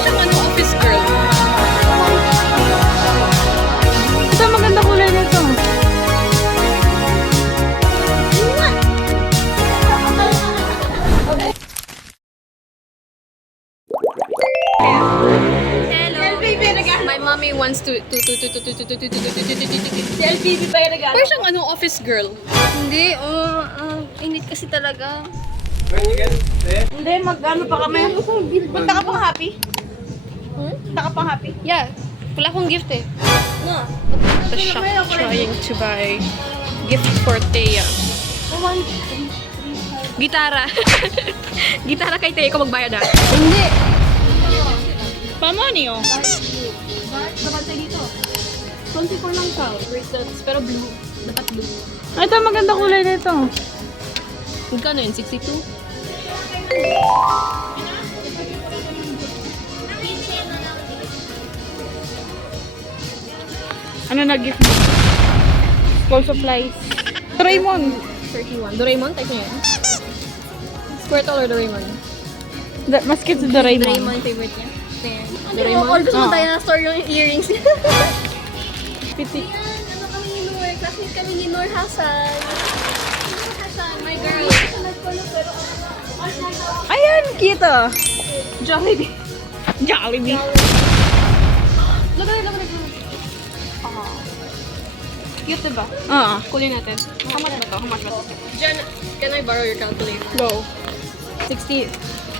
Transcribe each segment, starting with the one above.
siyang ano, office girl. Ito, maganda kulay nito. Hello. My mommy wants to Si LPB pa yung nag-ano. Parang siyang ano, office girl. Hindi, init kasi talaga. Hindi, mag-ano pa kami. Punta ka pang happy? Punta ka pang happy? Yeah, wala akong gift eh. No. The shop trying to buy gift for Thea. Gitara. Gitara kay Thea ko magbayad ah. Hindi. Pamoni oh. Dapat tayo dito. 24 lang siya. Bracelets, pero blue. Dapat blue. Ito, maganda kulay nito. Magkano yun? 62? Ano na gift mo? School supplies. Doraemon. 31. Doraemon? Type niya yan? Squirtle or Doraemon? Maskit sa Doraemon. Doraemon yung favorite niya. Doraemon? All gusto mo Oo. dinosaur yung earrings. Piti. Ano kami ni Noor? Classmate kami ni Noor Hassan. Noor Hassan, my girl. Ayan, kita. Jollibee. Jollibee. Lagay. Cute diba? Oo. Kulin natin. How much ba to? How much ba to? Jen, can I borrow your calculator? Go. 60.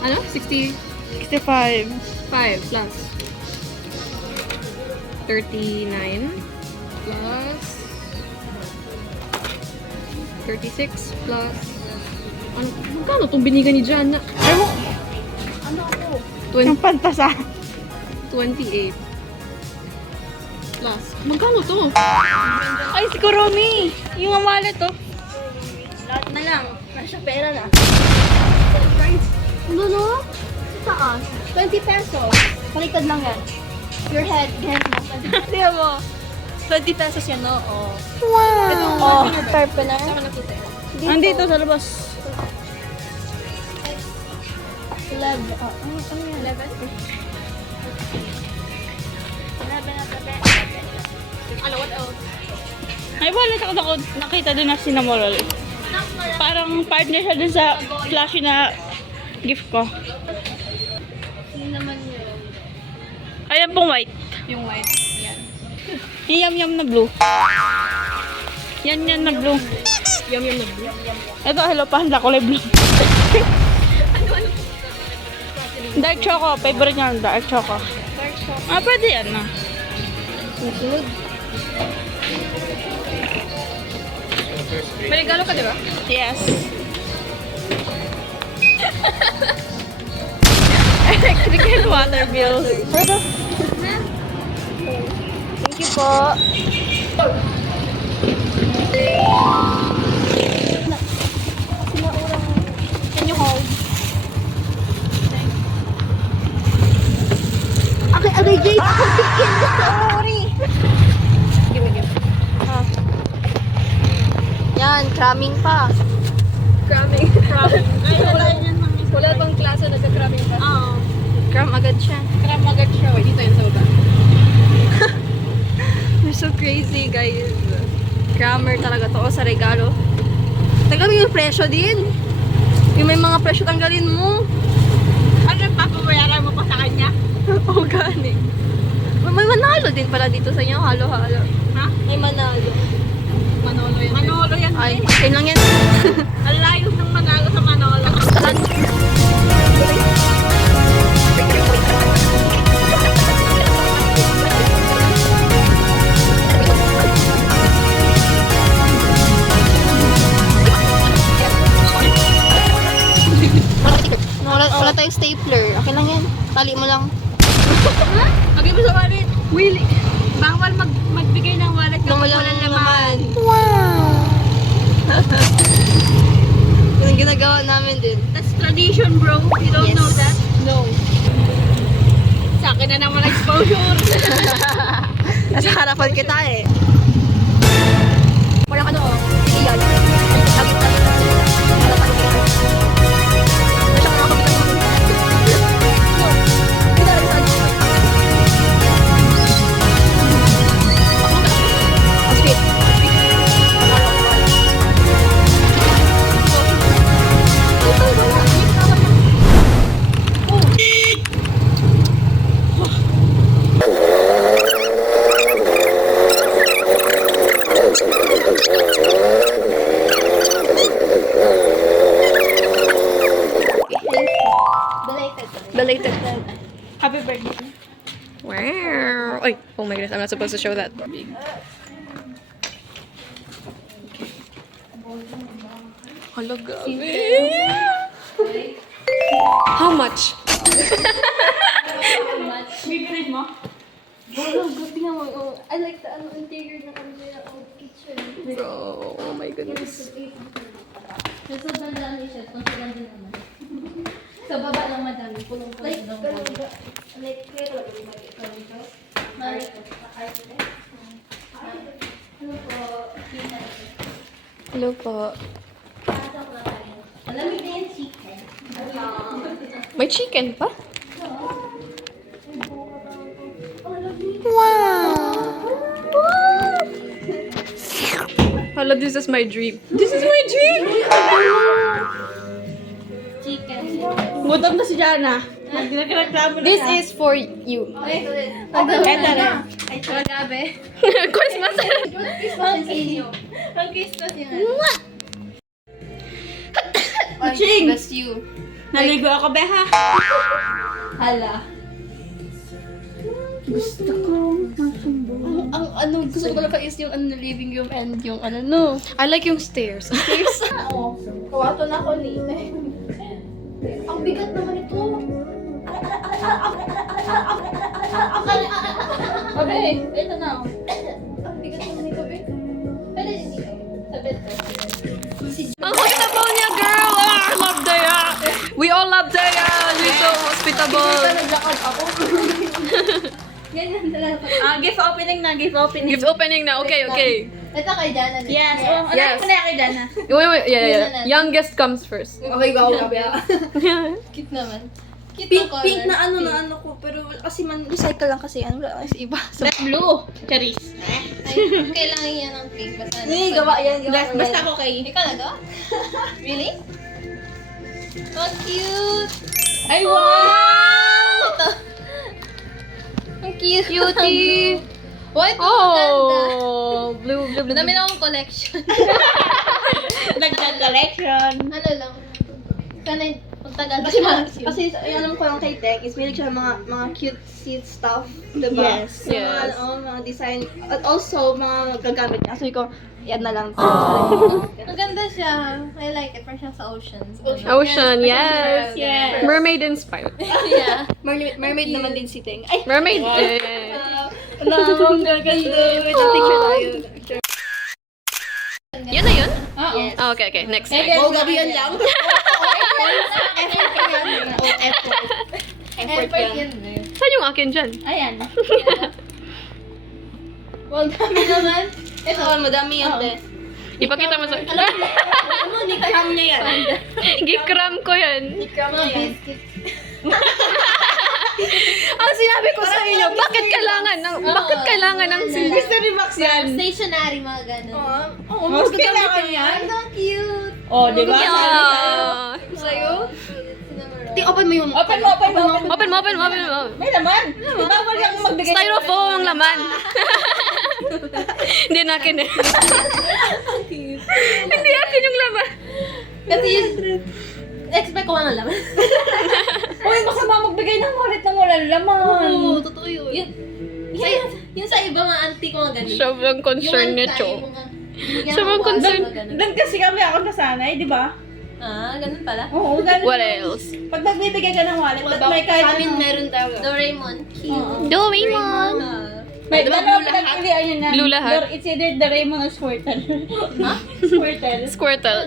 Ano? 65 65. plus 39 plus 36 plus ano? Magkano itong binigan ni Jan? Ewan. Ano ako? Yung pantasa. 28 plus magkano to? Ay, si Kuromi. Yung wallet oh. Lahat na lang. Nasa pera na. Ano no? Saan? 20 pesos. Baliktad lang yan. Your head. Tingnan mo. 20 pesos yan, no? Oh. Wow. Oh, sharpener. Saan ka nakita? Andito sa labas. 11. Oh, ano yan? 11? 11 na tabi. Ano? What else? Ay, wallet ako nakita din na sinamorol. Parang partner siya dun sa flashy na gift ko. Hindi naman yun. Ayan pong white. Yung white. Yan. Yung yum-yum na blue. Yan na blue. Yum na blue. Ito, hello, panda kulay blue. Dark choco. Favorite niya ang dark choco. Dark shop. Ah, pwede yan na. Susunod. May regalo ka, di ba? Yes. Electric and water bills. Thank you po. Can you hold? Okay, Jay. Sorry. Give me. Yan, cramming pa. Cramming. Wala bang klase nagka-cramming ka? Oo. Cram agad siya. Kram agad siya. Wait, dito yun sa baba. You're so crazy, guys. Crammer talaga to. O, sa regalo. Tanggalin yung presyo din. Yung may mga presyo, tanggalin mo. Ano yung papabayaran mo pa sa kanya? Organic. May manalo din pala dito sa inyo. Halo-halo. Ha? May manalo. Manolo yan. Manolo yan. Ay, same lang yan. Ang layo ng Manalo sa Manolo. Wala tayong stapler. Okay lang yan. Tali mo lang. Lagay mo sa wallet. Willy. Bawal magbigay ng wallet Nang kapag walang walang laman. Yun ang ginagawa namin din. That's tradition, bro. You don't Yes. know that? No. Sa akin na naman exposure. Nasa harapan kita eh. Walang ano oh. Iyan. Lagi. Harapan kita. Nasa harapan kita. Happy birthday. Wow. Ay, oh my goodness, I'm not supposed to show that. Hello, gabi. How much? Bibili mo? I like the interior na kanila kitchen. Bro, oh my goodness. So, bandaan siya. Pangsigan din naman. Sa baba lang madami. Pulong-pulong daw. Like, pero Hello po. Malamig na yung chicken. May chicken pa? Hala, this is my dream. This is my dream! Chicken. Gutom na si Jana. Nagreklamo na This siya. is for you. Eto rin. Ay, Magabe. Christmas! Ang kiss. Ang kiss pa siya. Ching! Bless you. Naligo ako, Beha. Hala. Gusto ko masumbong. Ang ano, gusto ko talaga is yung ano, living room and yung ano, no. I like yung stairs. Oo. Kawato na ako ni Ang bigat naman ito. Babe, ito na. Ang bigat naman ito, babe. Pwede din dito. Sa bed ko. Ang hospitable niya, girl! Ah, I love Daya! We all love Daya! She's so hospitable! Naglakad ako. Ganyan talaga. Gift opening na, gift opening. Gift opening na. Okay, okay. Ito kay Jana. Yes. Oh, ano Yes. ko na kay Jana? Wait. Yeah. Youngest comes first. Okay, go. Cute naman. Cute Pink, na pink color. na ano na ano ko, pero kasi man, recycle lang kasi yan, wala kasi iba. So, That's blue. Charis. Ay, kailangan yan ng pink. Basta gawa yan, Basta ako kay... Ikaw na to? Really? So cute! Ay, wow! Ito. Ang cute. Cutie! Why ito maganda? Oh! Blue. Dami na akong collection. Nagtag collection. Ano lang. Sana ang tagal kasi alam ko lang kay Tech is may siya mga cute seat stuff, diba? Yes. So, mga, Yes. mga design, at also mga gagamit niya. So, ikaw, yan na lang. Ang ganda siya. I like it. Parang siya sa oceans. Ocean, yes! Yes. Mermaid inspired. Yeah. Mermaid naman din si Teng. Ay, Mermaid. ang gaganda. Wait, picture tayo. Yun na yun? Oo. Yes. Ah, okay. Next. Oh, gabi yan lang. Effort yan. Saan yung akin dyan? Ayan. Well, dami naman. Ito, madami yan, Oo. be. Ipakita mo sa... Ano, ni-cram niya yan. Gikram ko yan. Ni-cram Mga niya yan. biscuit. Ang sinabi ko sa inyo, bakit kailangan ng Mystery box yan. Stationary, mga ganun. Oo, Mas kailangan yan. Ang so cute. Oh, di ba? Yeah. Sa'yo? Sinamaro. Di, open mo yung... Open mo. Open mo. May laman. Bawal yung magbigay. Styrofoam ang laman. Hindi na akin eh. Hindi akin yung laman. Kasi yun, expect ko lang naman. Uy, masama magbigay ng wallet ng walang laman. Oo, totoo yun. Yun sa iba mga auntie ko nga ganun. Sobrang concern niya, Cho. Sobrang concern. Doon kasi kami ako nasanay, di ba? Ah, ganun pala. Oo, ganun. What else? Pag nagbibigay ka ng wallet, at may kahit Sa amin, ano. meron talaga. Doraemon. Cute. Doraemon. May Diba dalawa blue pa nagpilian yun na. Blue lahat? It's either Doraemon or Squirtle. Ha? Squirtle. Squirtle.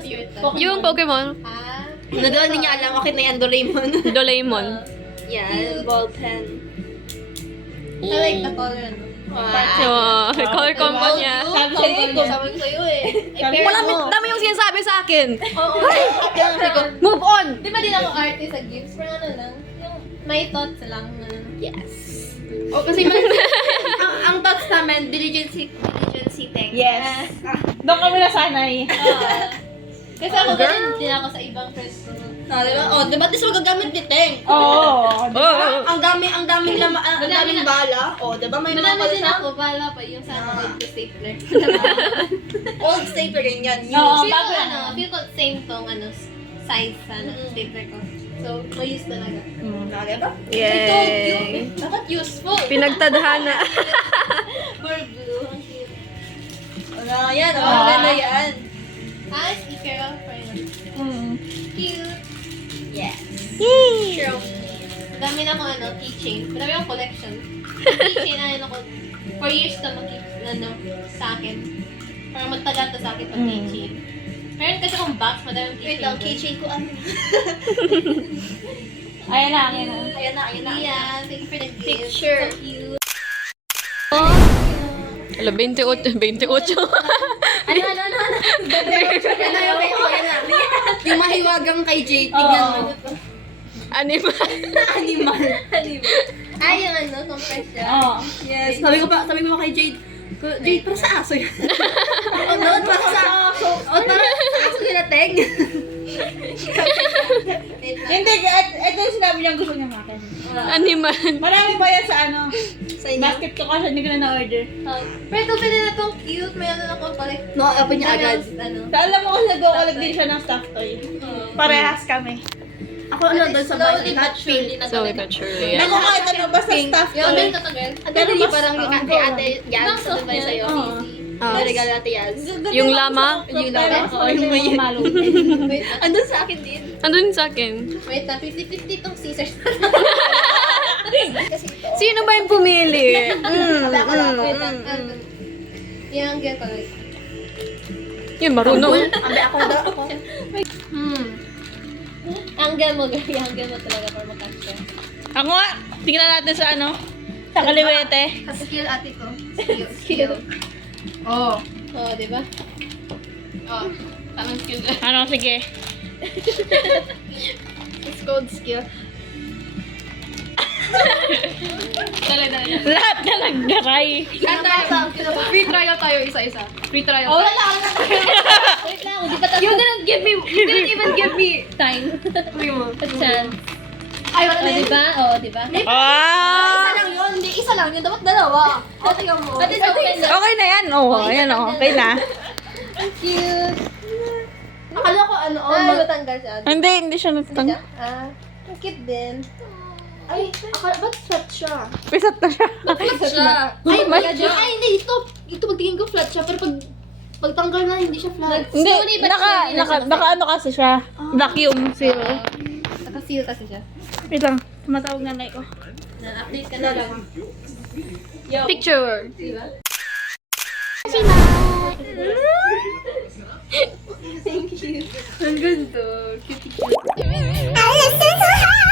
Yung Pokemon. Ah, Nadala niya alam, bakit na yan, Doraemon? Doraemon. Yan, ball pen. I like the color. No? Oh, color combo niya. Sabi sa'yo, Sabi ko sa'yo eh. Sabi Wala, mo. dami yung sinasabi sa akin. Oo. Move on! Di ba din ako artist sa gifts? Pero ano lang, yung may thoughts lang. Yes. Oh, kasi ang thoughts namin, diligence Tech. Yes. Doon kami nasanay. Kasi ako ganun din ako sa ibang friends ko. Diba? Oh, diba? Tapos magagamit ni Teng. Oo. Oh. Ang daming laman, ang daming bala. Oh, diba? May mga Madami pala din siya. ako, bala pa yung sa ano, with stapler. Old stapler rin yan. Oo, Feel ko bago ano, feel ko same tong ano, size sa stapler ko. So, may use talaga. Diba? Yay! Useful. Pinagtadhana. For blue. Ang cute. Wala, yan. Oh, ganda yan. Sticker of friends. Mm. Cute. Yes. Yay! True. Madami na akong keychain. Madami akong collection. Keychain na ako. For years na sa akin. Parang magtagal to sa akin pag keychain. Meron kasi akong box, madaming keychain. Wait lang, keychain ko ano. Ayan na, ayan na. Ayan na, ayan na. Yeah, thank you for the gift. Picture. So cute. Ala, 28. 28. Ano? Yan na. Yung mahiwagang kay Jade. Tingnan mo. Animal. Animal. Ay, yung compress siya. Oo. Yes. Sabi ko pa kay Jade, Jade, para sa aso yan. Para sa aso. Para sa aso yun na, Teng. Hindi, ito yung sinabi niya gusto niya makin. Animal. Marami pa yan sa ano, Sa inyo. basket ko kasi hindi ko na na-order. Pero ito pwede na itong cute. May ano ako pala. No, open niya agad. Ano? So, alam mo kasi nag-collect din siya ng stuff toy. Parehas kami. Ako ano doon sa bahay. Slowly but surely na So, but surely. Ako kahit ano, basta stuff Yung toy. ganito tagal. Ang ganda niya parang yung kay ate Yaz. Sa ba sa'yo? Yung regalo ate Yaz. Yung lama? Yung lama. Oo, yung may malo. Wait, Andun sa akin din. Andun sa akin. wait na. 50-50 itong scissors. Sino ba yung pumili? Wait lang. Yung girl ko. Yun, marunong. Ambe ako. Angle mo, girl. Yung angle mo talaga para makasya siya. Ako nga. Tingnan natin sa ano. Sa kaliwete. Skill ate ko. Skill. Oh. Oo, di ba? Oh, tamang skill. Ano, sige. It's called skill. Lahat na nagdaray. Free trial tayo isa-isa. Free trial. Oh, wala. Wait lang, hindi pa You didn't even give me time. free mo. A chance. Ay, wala O, na di yun. ba? O, di ba? Isa Ah! lang yun. Hindi, isa lang yun. Dapat dalawa. O, tingnan mo. At least open na. Okay na yan. Oo, ayan o. Okay na. Cute. Akala ko ano, Ay, matanggal siya. Hindi siya natang. Ang cute din. Ay, akala, ba't flat siya? Pisat na siya. Flat siya. Ay, ay, hindi. Ito pagtingin ko flat siya. Pero pagtanggal na, hindi siya flat. Hindi, naka ano kasi siya. Vacuum seal. Naka-seal kasi siya. Wait lang, tumatawag nanay ko. Na-update ka na lang. Picture. Diba? Ang ganda. Cute. I listen to her.